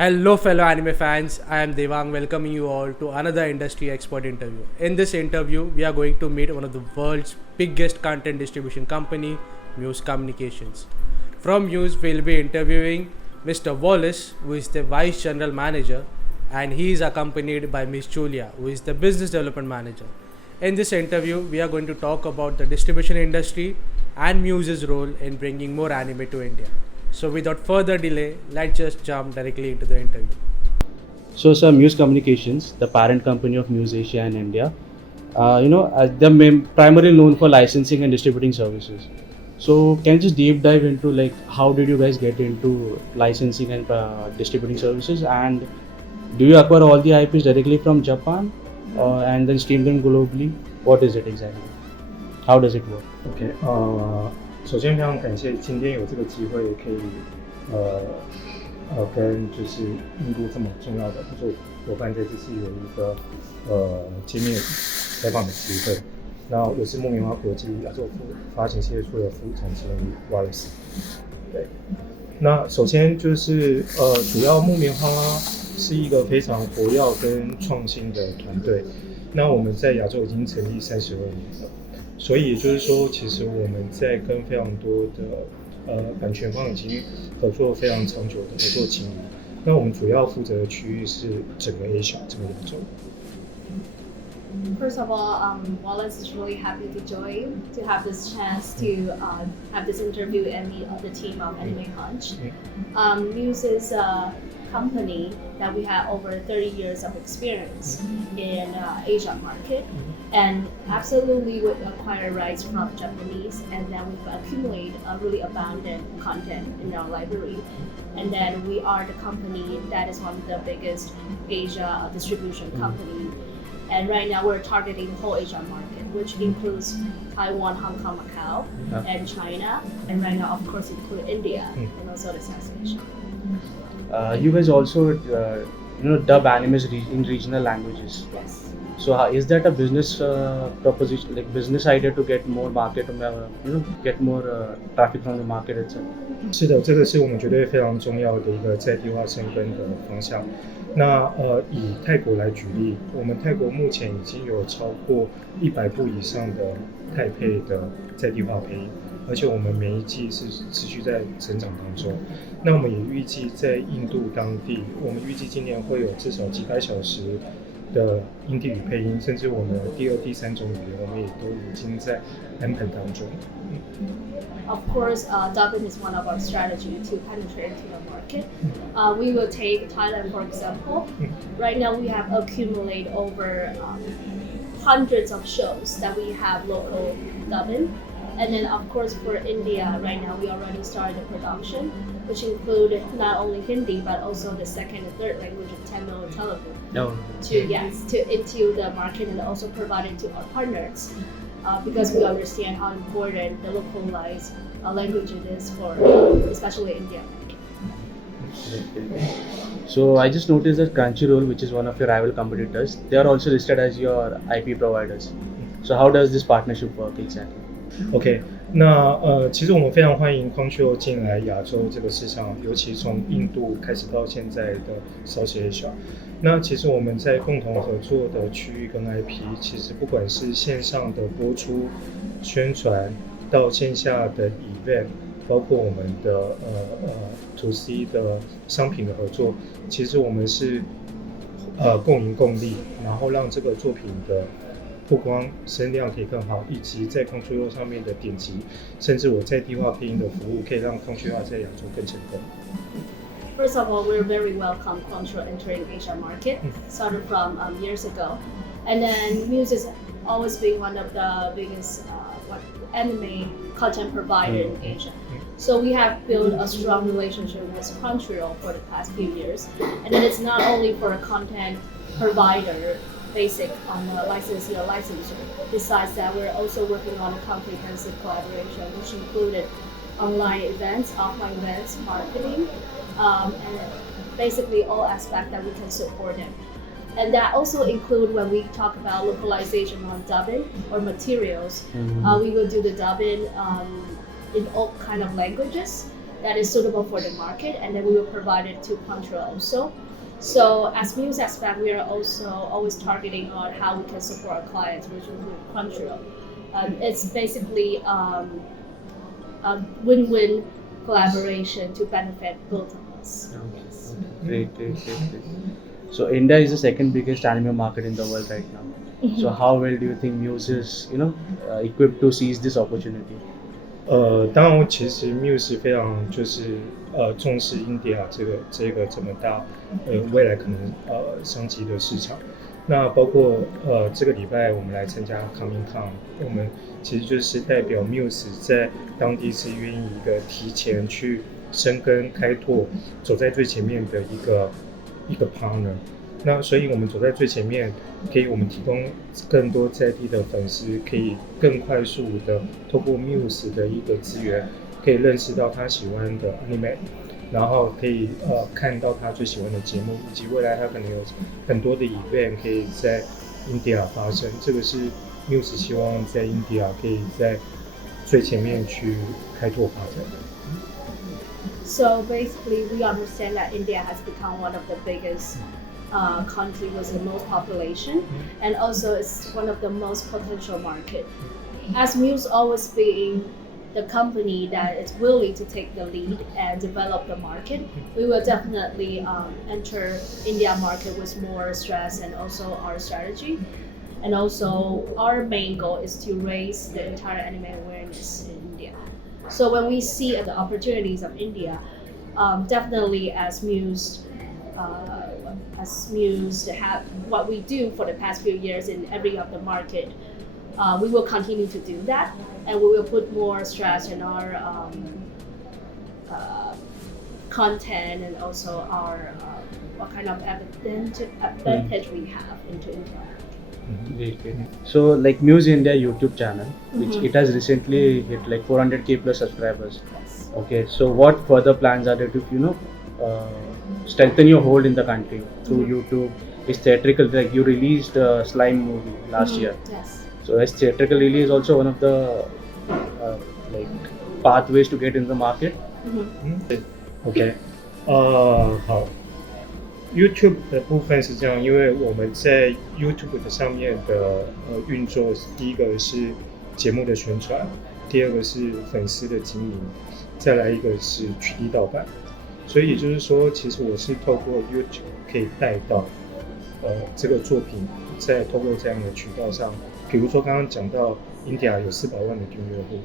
Hello, fellow anime fans. I am Devang, welcoming you all to another industry expert interview. In this interview, we are going to meet one of the world's biggest content distribution company, Muse Communications. From Muse, we'll be interviewing Mr. Wallace, who is the Vice General Manager, and he is accompanied by Ms. Julia, who is the Business Development Manager. In this interview, we are going to talk about the distribution industry and Muse's role in bringing more anime to India. So, without further delay, let's just jump directly into the interview. So, sir, Muse Communications, the parent company of Muse Asia and India, they're primarily known for licensing and distributing services. So, can you just deep dive into like how did you guys get into licensing and distributing services, and do you acquire all the IPs directly from Japan, and then stream them globally? What is it exactly? How does it work? OK，首先非常感谢今天有这个机会可以跟就是印度这么重要的合作伙伴在这次有一个见面采访的机会。那我是木棉花国际亚洲发行协会的副总经理 Wallace。对，那首先就是主要木棉花是一个非常活跃跟创新的团队。那我们在亚洲已经成立32年了。所以也就是说，其实我们在跟非常多的版权方已经合作非常长久的合作经营。那我们主要负责的区域是整个 Asia， 整个亚洲。First of all, Wallace is really happy to join, to have this chance to have this interview and meet the team of Anime Hunch. Muse is a company that we have over 30 years of experience in Asia market, and absolutely would acquire rights from Japanese, and then we've accumulated a really abundant content in our library. And then we are the company that is one of the biggest Asia distribution company. And right now we're targeting the whole Asia market, which includes Taiwan, Hong Kong, Macau, and China. And right now, of course, include India and also the South Asia. You guys also dub animes in regional languages. Yes. So is that a business proposition, like business idea to get more market, get more traffic from the market itself? 是的，这个是我们觉得非常重要的一个在地化生根的方向。那以泰国来举例，我们泰国目前已经有超过100部以上的泰配的在地化配音，而且我们每一季是持续在成长当中。那我们也预计在印度当地，我们预计今年会有至少几百小时的印地语配音，甚至我们第2、第3种语言，我们也都已经在安排当中。Of course, dubbing is one of our strategy to penetrate into the market. We will take Thailand for example. Right now, we have accumulated over hundreds of shows that we have local dubbing. And then, of course, for India, right now we already started the production, which include not only Hindi but also the second and third language of Tamil and Telugu. No. Into the market and also provide it to our partners, because we understand how important the localized language it is for, especially India. So I just noticed that Crunchyroll, which is one of your rival competitors, they are also listed as your IP providers. So how does this partnership work exactly? OK， 那其实我们非常欢迎 Crunchyroll 进来亚洲这个市场，尤其从印度开始到现在的 South Asia。那其实我们在共同合作的区域跟 IP， 其实不管是线上的播出、宣传，到线下的 event， 包括我们的to C 的商品的合作，其实我们是共赢共利，然后让这个作品的不光声量可以更好，以及在 Crunchyroll 上面的点击，甚至我在地化配音的服务，可以让 Crunchyroll 在亚洲更成功。First of all, we're very welcome Crunchyroll entering Asia market, started from years ago. And then Muse has always been one of the biggest anime content provider in Asia. So we have built a strong relationship with Crunchyroll for the past few years. And then it's not only for a content provider, basic on the licensee or licensure. Besides that, we're also working on a comprehensive collaboration, which included online events, offline events, marketing, and basically all aspects that we can support them. And that also include when we talk about localization on dubbing or materials, we will do the dubbing in all kind of languages. that is suitable for the market, and then we will provide it to Crunchyroll also. So as Muse Expect, we are also always targeting on how we can support our clients, which is with Crunchyroll. It's basically a win-win collaboration to benefit both of us. Yes. Great. So India is the second biggest anime market in the world right now. So how well do you think Muse is, equipped to seize this opportunity? 当然，其实 Muse 非常重视 India 这个这么大未来可能商机的市场。那包括这个礼拜我们来参加 Comic Con， 我们其实就是代表 Muse 在当地是愿意一个提前去深耕开拓，走在最前面的一个 partner。那所以我们走在最前面，给我们提供更多在地的粉丝，可以更快速的透过 Muse 的一个资源，可以认识到他喜欢的 anime， 然后可以看到他最喜欢的节目，以及未来他可能有很多的 event 可以在 India 发生。这个是 Muse 希望在 India 可以在最前面去开拓发展的。So basically, we understand that India has become one of the biggest country with the most population, and also it's one of the most potential market. As Muse always being the company that is willing to take the lead and develop the market, we will definitely enter India market with more stress and also our strategy. And also our main goal is to raise the entire anime awareness in India. So when we see the opportunities of India, definitely as Muse have what we do for the past few years in every of the market, we will continue to do that, and we will put more stress in our content and also our what kind of advantage we have into India. Great. So like Muse India YouTube channel, which it has recently hit like 400k plus subscribers. Yes. Okay, so what further plans are there to strengthen your hold in the country through YouTube? Is theatrical, like you released a Slime movie last year. Yes. So is theatrical release also one of the like pathways to get in the market? OK， 好。YouTube 的部分是这样，因为我们在 YouTube 的上面的运作，第一个是节目的宣传，第二个是粉丝的经营，再来一个是取缔盗版。所以也就是说，其实我是透过 YouTube 可以带到这个作品，再透过这样的渠道上，比如说刚刚讲到 India 有400万的订阅户。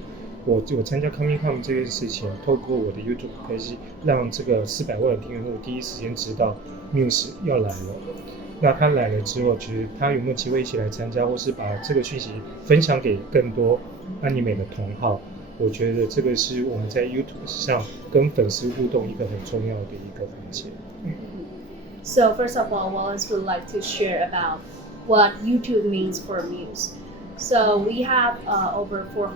我参加 Comic Con 这件事情，透过我的 YouTube 可以让这个400万的订阅户第一时间知道 Muse 要来了。那他来了之后，其实他有没有机会一起来参加，或是把这个讯息分享给更多 anime 的同好？我觉得这个是我们在 YouTube 上跟粉丝互动一个很重要的一个环节。So first of all, Wallace would like to share about what YouTube means for Muse. So we have over 4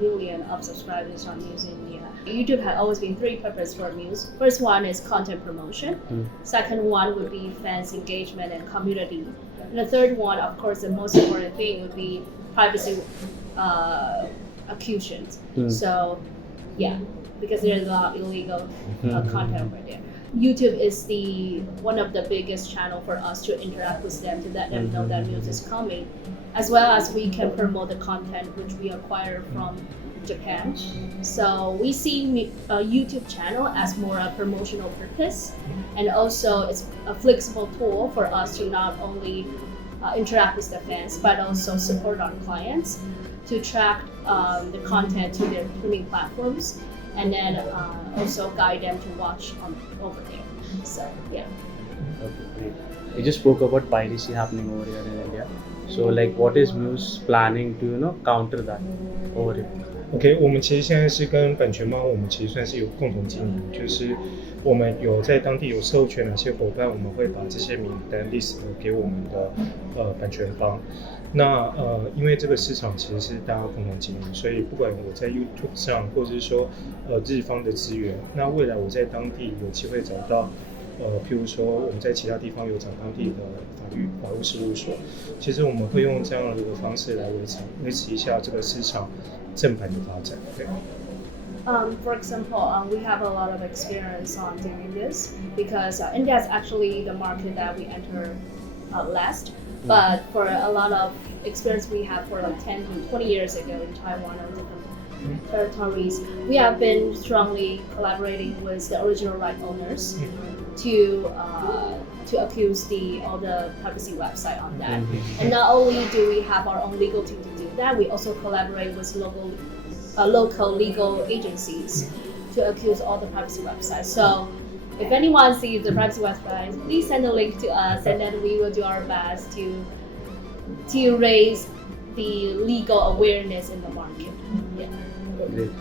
million of subscribers on Muse India. YouTube has always been 3 purposes for Muse. First one is content promotion. Second one would be fans engagement and community. And the third one, of course, the most important thing would be privacy accusations. So yeah, because there's a lot of illegal content over there. YouTube is one of the biggest channel for us to interact with them, to let them know that Muse is coming, as well as we can promote the content which we acquire from Japan. So we see a YouTube channel as more a promotional purpose, and also it's a flexible tool for us to not only interact with the fans, but also support our clients to track the content to their streaming platforms, and then also guide them to watch over there. So yeah. Okay, great. You just spoke about piracy happening over here in India. So like what is Muse planning to counter that over here? OK， 我们其实现在是跟版权猫，我们其实算是有共同经营，就是我们有在当地有授权哪些伙伴，我们会把这些名单 list 给我们的版权方。那因为这个市场其实是大家共同经营，所以不管我在 YouTube 上，或者是说日方的资源，那未来我在当地有机会找到譬如说我们在其他地方有找当地的法务事务所，其实我们会用这样的一个方式来维持一下这个市场正版的发展。对。For example, we have a lot of experience on doing this because India is actually the market that we enter last. But for a lot of experience we have for like 10 to 20 years ago in Taiwan or different territories, we have been strongly collaborating with the original right owners to accuse all the privacy website on that. And not only do we have our own legal team to do that, we also collaborate with local legal agencies to accuse all the privacy websites. So if anyone sees the privacy website, please send a link to us, and then we will do our best to raise the legal awareness in the market. Yeah.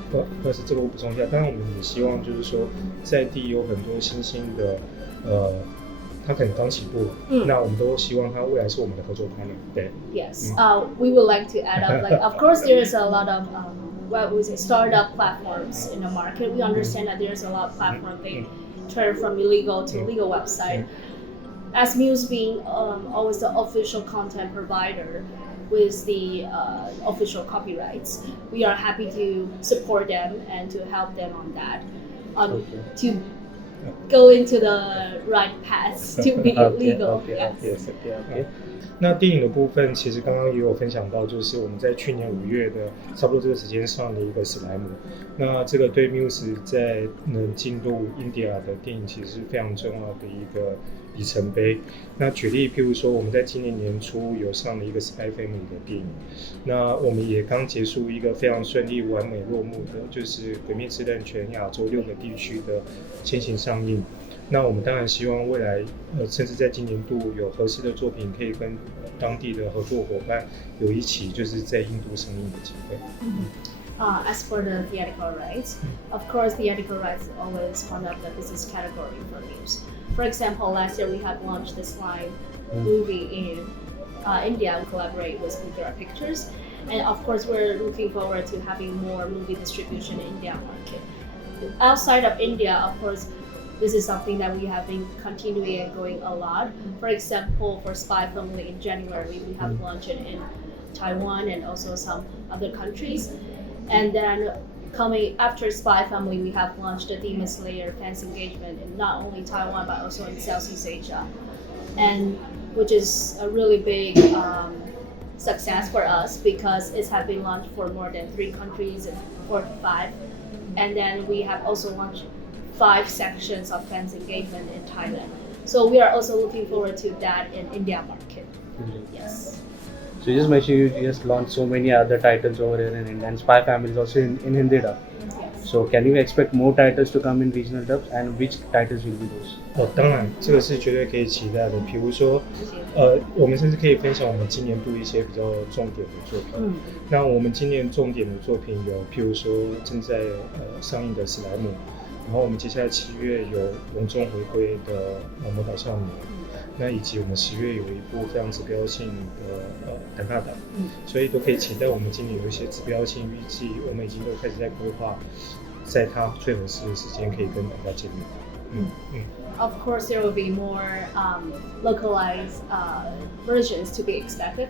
不好意思，这个我补充一下。当然，我们也希望就是说，在地有很多新兴的，他可能刚起步，那我们都希望他未来是我们的合作 partner。对。Yes. We would like to add up. Like, of course, there is a lot of what we say startup platforms in the market. We understand that there's a lot of platforms they turn from illegal to legal website. As Muse being always the official content provider with the official copyrights, we are happy to support them and to help them on that, to go into the right path to be legal. Yes. Okay. 那电影的部分，其实刚刚也有分享到，就是我们在去年5月的差不多这个时间上的一个史莱姆。那这个对 Muse 在能进入 India 的电影，其实是非常重要的一个里程碑。那举例，譬如说我们在今年年初有上了一个 Spy Family 的电影，那我们也刚结束一个非常顺利、完美落幕的，就是《鬼灭之刃》全亚洲6个地区的先行上映。那我们当然希望未来，甚至在今年度有合适的作品，可以跟当地的合作伙伴有一起，就是在印度上映的机会。As for the theatrical rights, of course, theatrical rights is always one of the business category for Muse. For example, last year we had launched the Slime movie in India. We collaborate with Mudra Pictures, and of course, we're looking forward to having more movie distribution in India market. Outside of India, of course, this is something that we have been continuing and going a lot. For example, for Spy Family in January, we have launched it in Taiwan and also some other countries. And then coming after Spy Family, we have launched the Demon Slayer fans engagement in not only Taiwan but also in Southeast Asia, and which is a really big success for us because it has been launched for more than 3 countries and 4 to 5. And then we have also launched 5 sections of fans engagement in Thailand. So we are also looking forward to that in India market. Yes. So you just mentioned you just launched so many other titles over here in India, and Spy Family is also in Hindi dub. Yes. So can you expect more titles to come in regional dubs, and which titles will be those? 当然，这个是绝对可以期待的。比如说，我们甚至可以分享我们今年度一些比较重点的作品。那我们今年重点的作品有，譬如说正在上映的史莱姆，然后我们接下来7月有隆重回归的魔导少女，那以及我们10月有一部非常指标性的胆大党，所以都可以期待我们今年有一些指标性预计，我们已经都开始在规划，在它最合适的时间可以跟大家见面。Of course, there will be more localized versions to be expected.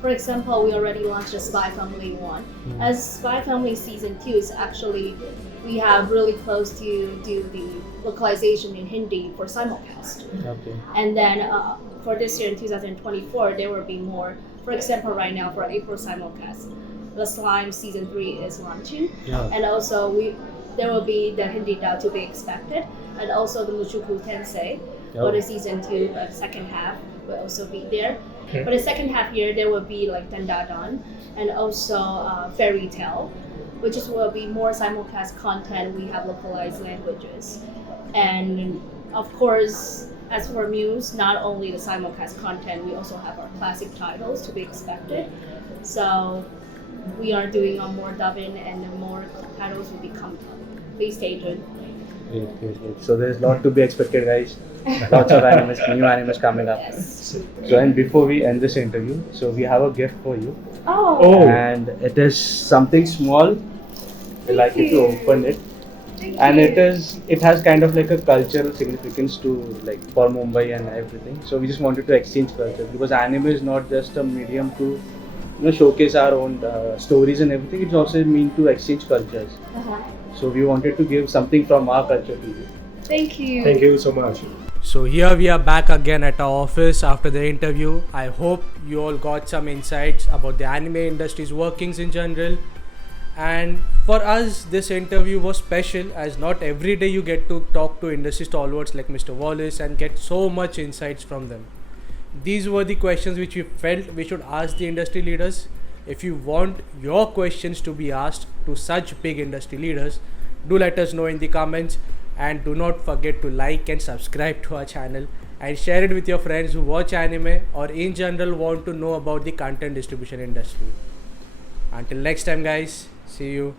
For example, we already launched the Spy Family 1. As Spy Family Season 2 is actually, we have really close to do the localization in Hindi for simulcast. Okay. And then for this year in 2024, there will be more. For example, right now for April simulcast, the Slime Season 3 is launching. And also there will be the Hindi dub to be expected. And also the Mushoku Tensei for the Season 2, second half will also be there. For the second half year, there will be like Dandadan and also Fairy Tale, which will be more simulcast content. We have localized languages. And of course, as for Muse, not only the simulcast content, we also have our classic titles to be expected. So we are doing more dubbing and more titles will be coming up. Please stay tuned. Great. So there's a lot to be expected, guys. Lots of new animes coming up. Yes. So, and before we end this interview, so we have a gift for you. Oh. And it is something small. I'd like you to open it. And it has kind of like a cultural significance to like for Mumbai and everything. So we just wanted to exchange culture because anime is not just a medium to showcase our own stories and everything. It's also mean to exchange cultures. Uh-huh. So we wanted to give something from our culture to you. Thank you. Thank you so much. So here we are back again at our office after the interview. I hope you all got some insights about the anime industry's workings in general. And for us, this interview was special as not every day you get to talk to industry stalwarts like Mr. Wallace and get so much insights from them. These were the questions which we felt we should ask the industry leaders. If you want your questions to be asked to such big industry leaders, do let us know in the comments, and do not forget to like and subscribe to our channel and share it with your friends who watch anime or in general want to know about the content distribution industry. Until next time guys, see you.